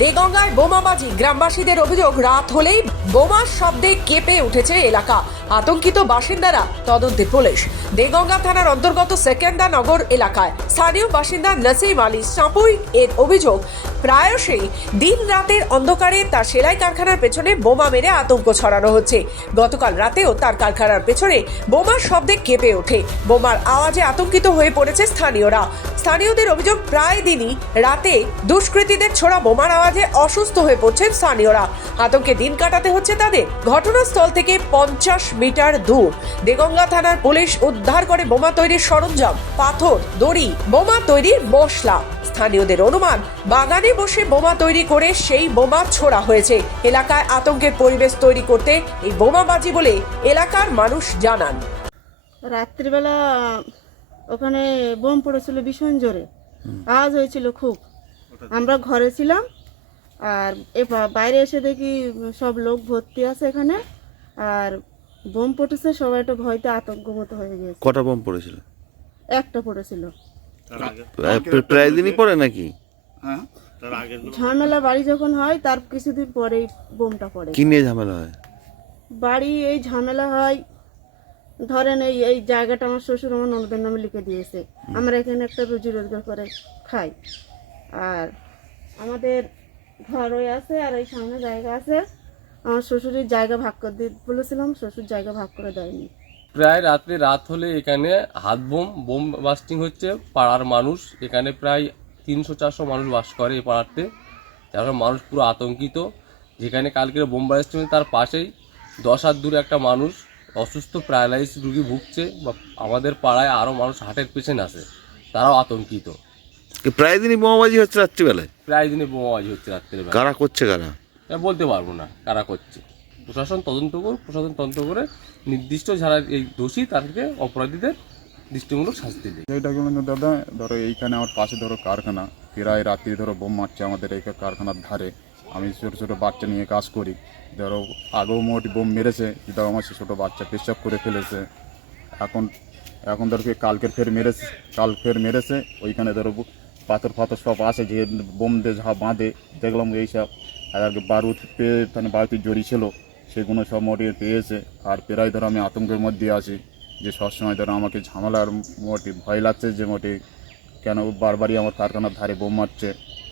দেগঙ্গায় বোমাবাজি। গ্রামবাসীদের অভিযোগ, রাত হলেই বোমার শব্দে কেঁপে উঠেছে এলাকা। আতঙ্কিত বাসিন্দারা, তদন্তে পুলিশ। দেগঙ্গা থানার অন্তর্গত সেকেন্ডা নগর এলাকায়। স্থানীয় বাসিন্দা নসিম আলী সাপুই এর অভিযোগ, প্রায়শই দিন রাতের অন্ধকারে তার সেলাই কারখানার পেছনে বোমা মেরে আতঙ্ক ছড়ানো হচ্ছে। গতকাল রাতেও তার কারখানার পেছনে বোমার শব্দে কেঁপে ওঠে। বোমার আওয়াজে আতঙ্কিত হয়ে পড়েছে স্থানীয়রা। স্থানীয়দের অভিযোগ, প্রায় দিনই রাতে দুষ্কৃতীদের ছোড়া বোমার আওয়াজে অসুস্থ হয়ে পড়ছেন স্থানীয়রা। আতঙ্কে দিন কাটাতে হচ্ছে তাদের। ঘটনাস্থল থেকে পঞ্চাশ মিটার দূর। দেগঙ্গা থানার পুলিশ উদ্ধার করে বোমা তৈরির সরঞ্জাম, পাথর, দড়ি, বোমা তৈরির মশলা। স্থানীয়দের অনুমান, বাগানে বসে বোমা তৈরি করে সেই বোমা ছোড়া হয়েছে। এলাকায় আতঙ্কের পরিবেশ তৈরি করতে এই বোমাবাজি বলে এলাকার মানুষ জানান। রাত্রিবেলা ওখানে বোম পড়েছিল ভীষণ জোরে। আওয়াজ হয়েছিল খুব। আমরা ঘরে ছিলাম আর এ বাইরে এসে দেখি সব লোক ভর্তি আছে এখানে আর বোম পড়েছে সবাই একটা ভয়তে আতঙ্ক মতো হয়ে গেছে। কটা বোম পড়েছিল? একটা পড়েছিল। প্রায়- প্রায় দিনই পড়ে নাকি? ঝামেলা বাড়ি যখন হয় তার কিছুদিন পরেই বোমটা পড়ে। কি নিয়ে ঝামেলা হয়? বাড়ি এই ঝামেলা হয় ধরেন এই এই জায়গাটা আমার শ্বশুর আমার ননদের নামে লিখে দিয়েছে। আমরা এখানে একটা রুজি রোজগার করে খাই। আর আমাদের ঘর ওই আছে আর এই সামনে জায়গা আছে। আমার শ্বশুরের জায়গা ভাগ করে দিতে বলেছিলাম, শ্বশুর জায়গা ভাগ করে দেয়নি। প্রায় রাত্রে রাত হলে এখানে হাত বোম বোম বাস্টিং হচ্ছে। পাড়ার মানুষ, এখানে প্রায় তিনশো, চারশো মানুষ বাস করে এই পাড়াতে। যার মানুষ পুরো আতঙ্কিত। যেখানে কালকে বোম বাস্টিং তার পাশেই দশ হাত দূরে একটা মানুষ অসুস্থ প্যারালাইজ রুগী ভুগছে বা আমাদের পাড়ায় আরও মানুষ হার্টের পেশেন্ট আছে তারাও আতঙ্কিত। প্রায় দিনই বোমাবাজি হচ্ছে রাত্রিবেলায়? প্রায় দিনই বোমাবাজি হচ্ছে রাত্রেবেলা কারা করছে কারা? তা বলতে পারব না কারা করছে। প্রশাসন তদন্ত করুক প্রশাসন তদন্ত করে নির্দিষ্ট যারা এই দোষী তাদেরকে অপরাধীদের দৃষ্টিমূলক শাস্তি দেয় যেটা বললেন দাদা ধরো এইখানে আমার পাশে ধরো কারখানা প্রায় রাত্রি ধরো বোম মারছে আমাদের এই কারখানার ধারে। আমি ছোটো ছোটো বাচ্চা নিয়ে কাজ করি। ধরো, আগেও মোটি বোম মেরেছে ধরো আমার সে ছোটো বাচ্চা পেশাব করে ফেলেছে। এখন এখন ধরো কি কালকের ফের মেরেছে, কাল ফের মেরেছে, ওইখানে ধরো পাথর ফাথর সব আছে, যে বোম দিয়ে যা বাঁধে, দেখলাম এইসব আর বারুদ পেয়ে মানে বাড়িতে ছিল, সেগুলো সব মোটে পেয়েছে। আর প্রায় ধরো আমি আতঙ্কের মধ্যে আছি, যে সবসময় ধরো আমাকে ঝামেলার মোটে ভয় লাগছে, যে মোটে কেন বারবারই আমার কারখানার ধারে বোম মারছে।